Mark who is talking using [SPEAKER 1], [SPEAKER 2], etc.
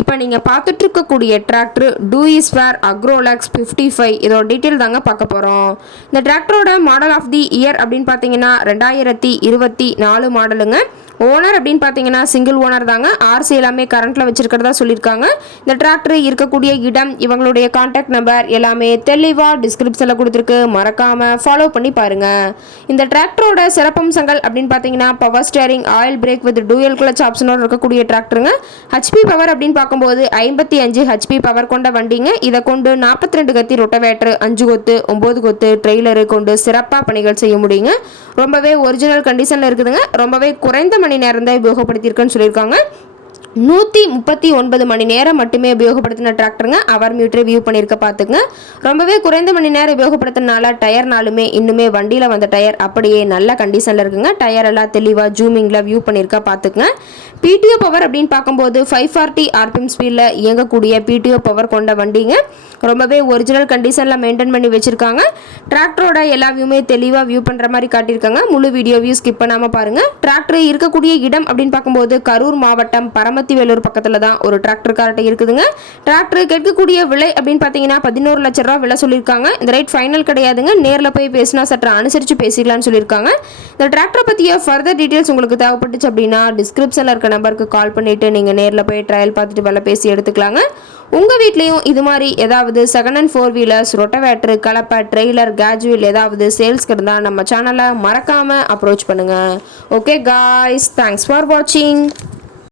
[SPEAKER 1] இப்போ நீங்கள் பார்த்துட்டு இருக்கக்கூடிய tractor Deutz Fahr Agrolux fifty five இதோட டீட்டெயில் தாங்க பார்க்க போகிறோம் இந்த டிராக்டரோட மாடல் ஆஃப் தி இயர் அப்படின்னு பார்த்தீங்கன்னா ரெண்டாயிரத்தி இருபத்தி நாலு மாடலுங்க ஓனர் அப்படின்னு பார்த்தீங்கன்னா சிங்கிள் ஓனர் தாங்க. ஆர்சி எல்லாமே கரண்ட்டில் வச்சுருக்கிறதா சொல்லியிருக்காங்க. இந்த டிராக்டர் இருக்கக்கூடிய இடம் இவங்களுடைய காண்டாக்ட் நம்பர் எல்லாமே தெளிவாக டிஸ்கிரிப்ஷனில் கொடுத்துருக்கு. மறக்காமல் ஃபாலோ பண்ணி பாருங்கள் இந்த டிராக்டரோட சிறப்பம்சங்கள் அப்படின்னு பார்த்தீங்கன்னா power steering oil brake with dual clutch ஆப்ஷனோட இருக்கக்கூடிய டிராக்டருங்க ஹச்பி பவர் அப்படின்னு பார்க்கும்போது ஐம்பத்தி அஞ்சு ஹெச்பி பவர் கொண்ட வண்டிங்க. இதை கொண்டு நாற்பத்தி ரெண்டு கத்தி ரொட்டவேட்டர் அஞ்சு கொத்து ஒம்பது கொத்து ட்ரெய்லரு கொண்டு சிறப்பாக பணிகள் செய்ய முடியுங்க. ரொம்பவே ஒரிஜினல் கண்டிஷனில் இருக்குதுங்க. ரொம்பவே குறைந்த மணி நேரம் தான் உபயோகப்படுத்தியிருக்குன்னு சொல்லியிருக்காங்க. நூற்றி முப்பத்தி ஒன்பது மணி நேரம் மட்டுமே உபயோகப்படுத்தின டிராக்டருங்க. அவர் மீட்டர் வியூ பண்ணியிருக்க பார்த்துங்க ரொம்பவே குறைந்த மணி நேரம் உபயோகப்படுத்தினால டயர்னாலுமே இன்னுமே வண்டியில் வந்த டயர் அப்படியே நல்ல கண்டிஷனில் இருக்குங்க. டயர் எல்லாம் தெளிவாக ஜூமிங்கில் வியூ பண்ணியிருக்க பார்த்துக்குங்க பிடிஓ பவர் அப்படின்னு பார்க்கும்போது ஃபைவ் ஃபார்ட்டி ஆர்பிஎம் ஸ்பீடில் இயங்கக்கூடிய பிடிஓ பவர் கொண்ட வண்டிங்க. ரொம்பவே ஒரிஜினல் கண்டிஷனில் மெயின்டைன் பண்ணி வச்சுருக்காங்க. டிராக்டரோட எல்லா வியூமே தெளிவாக வியூ பண்ணுற மாதிரி காட்டியிருக்காங்க. முழு வீடியோ வியூ ஸ்கிப் பண்ணாமல் பாருங்கள் டிராக்டர் இருக்கக்கூடிய இடம் அப்படின்னு பார்க்கும்போது கரூர் மாவட்டம் பரமத்தி வேலூர் பக்கத்தில் தான் ஒரு டிராக்டர் கார்ட்டை இருக்குதுங்க. டிராக்டர் கேட்கக்கூடிய விலை அப்படின்னு பார்த்தீங்கன்னா பதினோரு லட்ச ரூபா விலை சொல்லியிருக்காங்க. இந்த ரேட் ஃபைனல் கிடையாதுங்க. நேரில் போய் பேசினா சற்று அனுசரித்து பேசிக்கலாம்னு சொல்லியிருக்காங்க. இந்த டிராக்டரை பற்றிய ஃபர்தர் டீட்டெயில்ஸ் உங்களுக்கு தேவைப்பட்டுச்சு அப்படின்னா டிஸ்கிரிப்ஷனில் இருக்க நம்பருக்கு கால் பண்ணிவிட்டு நீங்கள் நேரில் போய் ட்ரையல் பார்த்துட்டு விலை பேசி எடுத்துக்கலாங்க. உங்கள் வீட்லேயும் இது மாதிரி ஏதாவது second and four wheelers rotavator கலப்பை ட்ரெய்லர் கேஜுவல் ஏதாவது சேல்ஸ்க்கு இருந்தால் நம்ம சேனலை மறக்காமல் அப்ரோச் பண்ணுங்கள் ஓகே காய்ஸ் தேங்க்ஸ் ஃபார் வாட்சிங்